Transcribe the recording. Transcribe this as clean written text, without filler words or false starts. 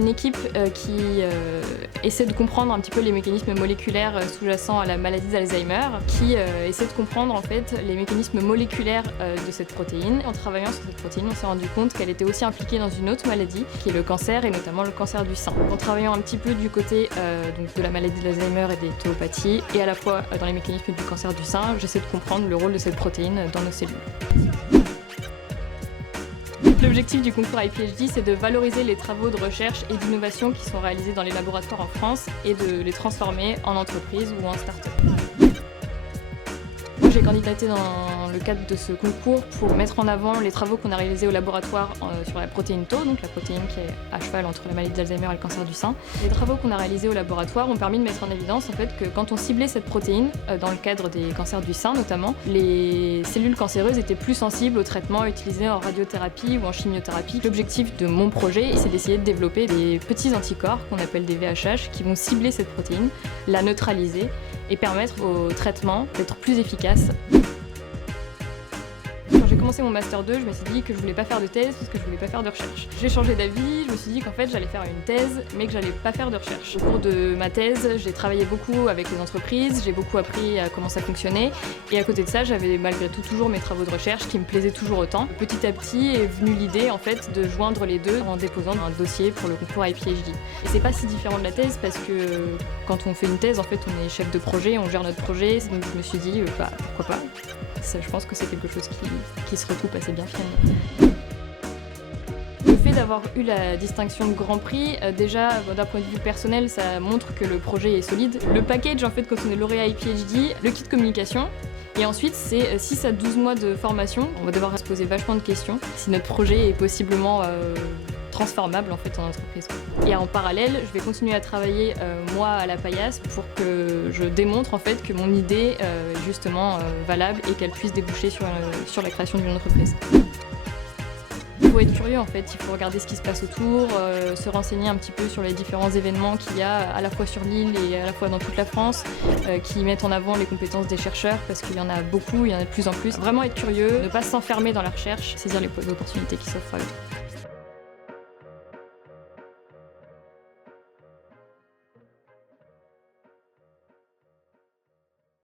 une équipe qui essaie de comprendre un petit peu les mécanismes moléculaires sous-jacents à la maladie d'Alzheimer, qui essaie de comprendre en fait les mécanismes moléculaires de cette protéine. En travaillant sur cette protéine, on s'est rendu compte qu'elle était aussi impliquée dans une autre maladie, qui est le cancer et notamment le cancer du sein. En travaillant un petit peu du côté donc de la maladie d'Alzheimer et des tauopathies, et à la fois dans les mécanismes du cancer du sein, j'essaie de comprendre le rôle de cette protéine dans nos cellules. L'objectif du concours iPhD, c'est de valoriser les travaux de recherche et d'innovation qui sont réalisés dans les laboratoires en France et de les transformer en entreprise ou en start-up. J'ai candidaté dans le cadre de ce concours pour mettre en avant les travaux qu'on a réalisés au laboratoire sur la protéine Tau, donc la protéine qui est à cheval entre la maladie d'Alzheimer et le cancer du sein. Les travaux qu'on a réalisés au laboratoire ont permis de mettre en évidence en fait, que quand on ciblait cette protéine, dans le cadre des cancers du sein notamment, les cellules cancéreuses étaient plus sensibles aux traitements utilisés en radiothérapie ou en chimiothérapie. L'objectif de mon projet, c'est d'essayer de développer des petits anticorps qu'on appelle des VHH qui vont cibler cette protéine, la neutraliser et permettre au traitement d'être plus efficace. Quand j'ai commencé mon Master 2, je me suis dit que je voulais pas faire de thèse parce que je voulais pas faire de recherche. J'ai changé d'avis, je me suis dit qu'en fait j'allais faire une thèse mais que j'allais pas faire de recherche. Au cours de ma thèse, j'ai travaillé beaucoup avec les entreprises, j'ai beaucoup appris à comment ça fonctionnait et à côté de ça, j'avais malgré tout toujours mes travaux de recherche qui me plaisaient toujours autant. Petit à petit est venue l'idée en fait de joindre les deux en déposant un dossier pour le concours iPhD. Et c'est pas si différent de la thèse parce que quand on fait une thèse, en fait on est chef de projet, on gère notre projet, donc je me suis dit pourquoi pas. Ça, je pense que c'est quelque chose qui se recoupe assez bien finalement. Le fait d'avoir eu la distinction de Grand Prix, déjà d'un point de vue personnel, ça montre que le projet est solide. Le package en fait quand on est lauréat iPhD, le kit communication, et ensuite c'est 6 à 12 mois de formation. On va devoir se poser vachement de questions si notre projet est possiblement transformable en fait en entreprise. Et en parallèle, je vais continuer à travailler moi à la paillasse pour que je démontre en fait que mon idée est justement valable et qu'elle puisse déboucher sur la création d'une entreprise. Il faut être curieux en fait, il faut regarder ce qui se passe autour, se renseigner un petit peu sur les différents événements qu'il y a à la fois sur l'île et à la fois dans toute la France qui mettent en avant les compétences des chercheurs parce qu'il y en a beaucoup, il y en a de plus en plus. Vraiment être curieux, ne pas s'enfermer dans la recherche, saisir les opportunités qui s'offrent à l'autre.